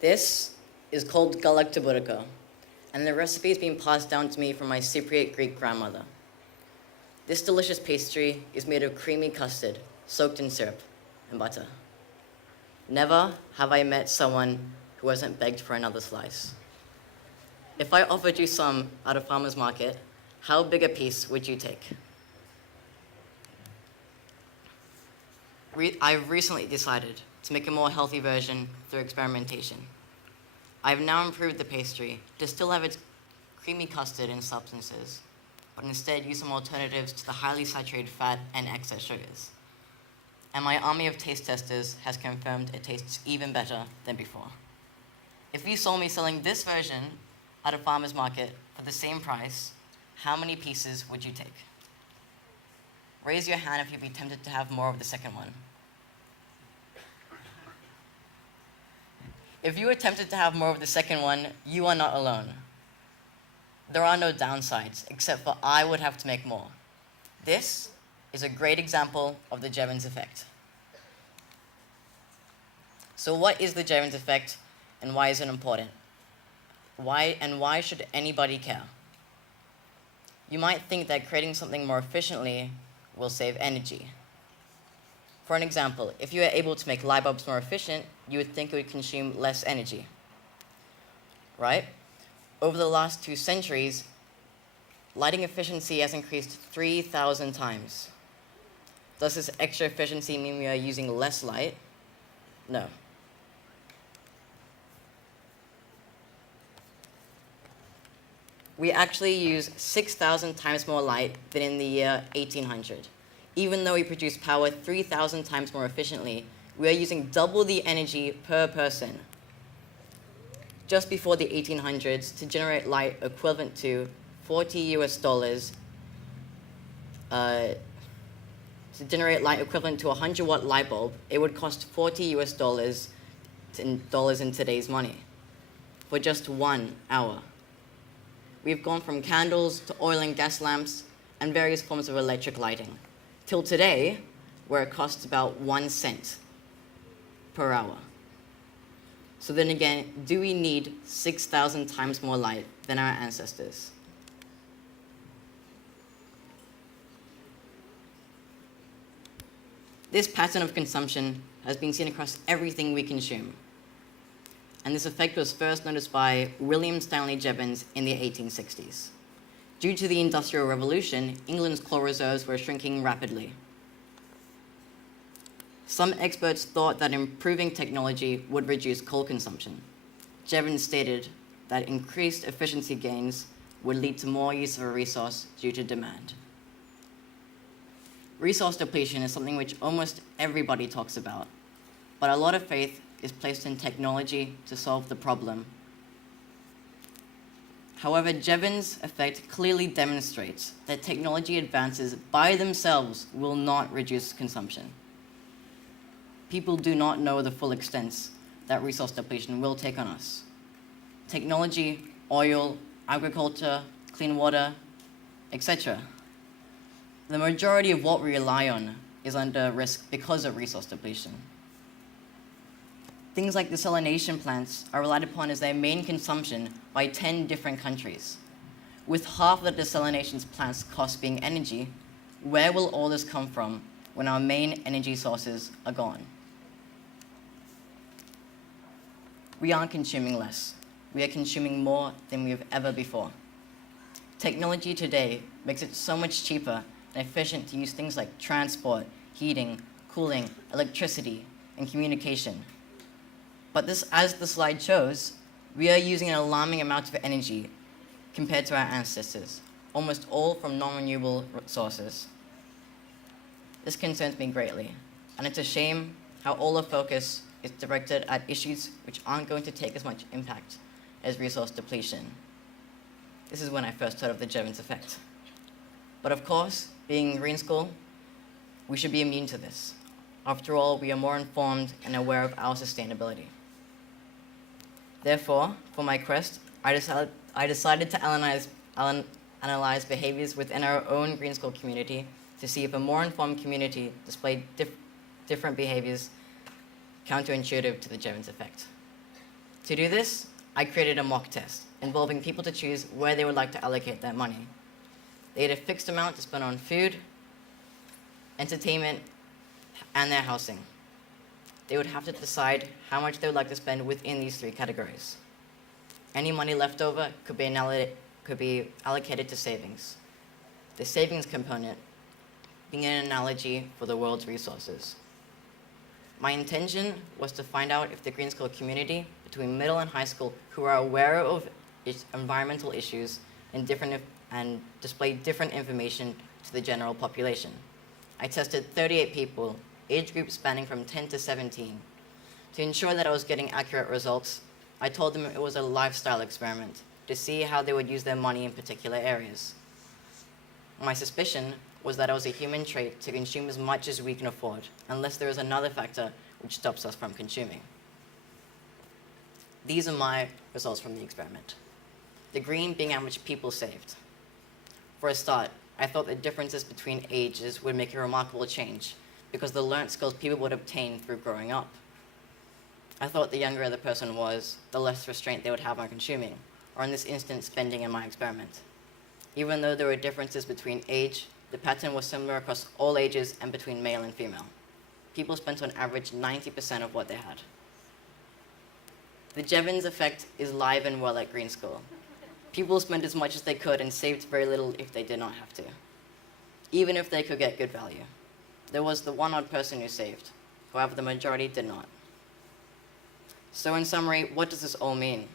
This is called galaktoburika, and the recipe is being passed down to me from my Cypriot Greek grandmother. This delicious pastry is made of creamy custard, soaked in syrup and butter. Never have I met someone who hasn't begged for another slice. If I offered you some at a farmer's market, how big a piece would you take? I've recently decided to make a more healthy version through experimentation. I've now improved the pastry to still have its creamy custard and substances, but instead use some alternatives to the highly saturated fat and excess sugars. And my army of taste testers has confirmed it tastes even better than before. If you saw me selling this version at a farmer's market for the same price, how many pieces would you take? Raise your hand if you'd be tempted to have more of the second one. If you were tempted to have more of the second one, you are not alone. There are no downsides, except for I would have to make more. This is a great example of the Jevons effect. So what is the Jevons effect, and why is it important? Why should anybody care? You might think that creating something more efficiently will save energy. For an example, if you were able to make light bulbs more efficient, you would think it would consume less energy, right? Over the last 2 centuries, lighting efficiency has increased 3,000 times. Does this extra efficiency mean we are using less light? No. We actually use 6,000 times more light than in the year 1800. Even though we produce power 3,000 times more efficiently, we are using double the energy per person. Just before the 1800s, to generate light equivalent to $40 to generate light equivalent to a 100-watt light bulb, it would cost $40 in today's money for just 1 hour. We've gone from candles to oil and gas lamps and various forms of electric lighting, till today, where it costs about 1 cent per hour. So then again, do we need 6,000 times more light than our ancestors? This pattern of consumption has been seen across everything we consume. And this effect was first noticed by William Stanley Jevons in the 1860s. Due to the Industrial Revolution, England's coal reserves were shrinking rapidly. Some experts thought that improving technology would reduce coal consumption. Jevons stated that increased efficiency gains would lead to more use of a resource due to demand. Resource depletion is something which almost everybody talks about, but a lot of faith is placed in technology to solve the problem. However, Jevons' effect clearly demonstrates that technology advances by themselves will not reduce consumption. People do not know the full extent that resource depletion will take on us. Technology, oil, agriculture, clean water, etc. The majority of what we rely on is under risk because of resource depletion. Things like desalination plants are relied upon as their main consumption by 10 different countries. With half of the desalination plants' cost being energy, where will all this come from when our main energy sources are gone? We aren't consuming less. We are consuming more than we have ever before. Technology today makes it so much cheaper and efficient to use things like transport, heating, cooling, electricity, and communication. But this, as the slide shows, we are using an alarming amount of energy compared to our ancestors, almost all from non-renewable sources. This concerns me greatly, and it's a shame how all the focus is directed at issues which aren't going to take as much impact as resource depletion. This is when I first heard of the Jevons effect. But of course, being in green school, we should be immune to this. After all, we are more informed and aware of our sustainability. Therefore, for my quest, I decided to analyze behaviors within our own green school community to see if a more informed community displayed different behaviors counterintuitive to the Jevons effect. To do this, I created a mock test involving people to choose where they would like to allocate their money. They had a fixed amount to spend on food, entertainment, and their housing. They would have to decide how much they would like to spend within these three categories. Any money left over could be allocated to savings. The savings component being an analogy for the world's resources. My intention was to find out if the green school community between middle and high school who are aware of environmental issues and display different information to the general population. I tested 38 people, age groups spanning from 10 to 17. To ensure that I was getting accurate results, I told them it was a lifestyle experiment to see how they would use their money in particular areas. My suspicion was that it was a human trait to consume as much as we can afford, unless there is another factor which stops us from consuming. These are my results from the experiment. The green being how much people saved. For a start, I thought the differences between ages would make a remarkable change because the learned skills people would obtain through growing up. I thought the younger the person was, the less restraint they would have on consuming, or in this instance, spending in my experiment. Even though there were differences between age, the pattern was similar across all ages and between male and female. People spent on average 90% of what they had. The Jevons effect is live and well at Green School. People spent as much as they could and saved very little if they did not have to, even if they could get good value. There was the one odd person who saved. However, the majority did not. So in summary, what does this all mean?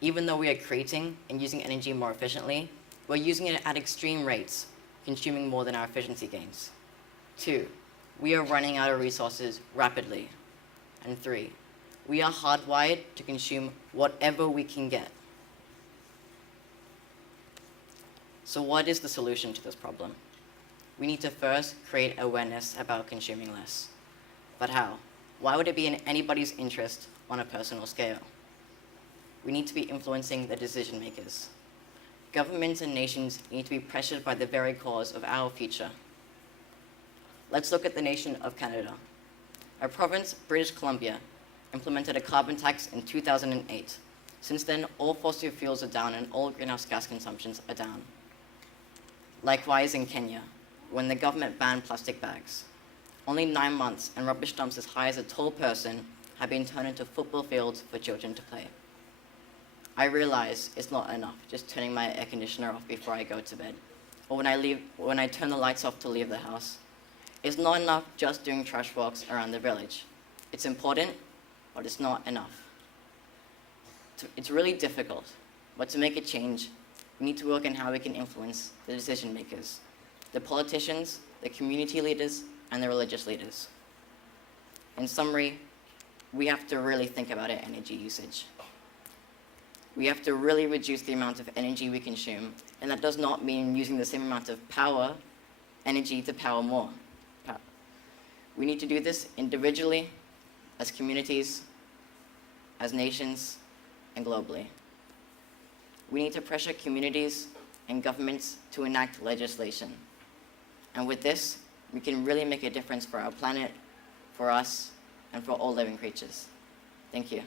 Even though we are creating and using energy more efficiently, we're using it at extreme rates, consuming more than our efficiency gains. 2, we are running out of resources rapidly. And 3, we are hardwired to consume whatever we can get. So what is the solution to this problem? We need to first create awareness about consuming less. But how? Why would it be in anybody's interest on a personal scale? We need to be influencing the decision makers. Governments and nations need to be pressured by the very cause of our future. Let's look at the nation of Canada. Our province, British Columbia, implemented a carbon tax in 2008. Since then, all fossil fuels are down and all greenhouse gas consumptions are down. Likewise in Kenya, when the government banned plastic bags. Only 9 months and rubbish dumps as high as a tall person have been turned into football fields for children to play. I realize it's not enough just turning my air conditioner off before I go to bed, or when I turn the lights off to leave the house. It's not enough just doing trash walks around the village. It's important, but it's not enough. It's really difficult, but to make a change, we need to work on how we can influence the decision makers, the politicians, the community leaders, and the religious leaders. In summary, we have to really think about our energy usage. We have to really reduce the amount of energy we consume, and that does not mean using the same amount of energy to power more. We need to do this individually, as communities, as nations, and globally. We need to pressure communities and governments to enact legislation. And with this, we can really make a difference for our planet, for us, and for all living creatures. Thank you.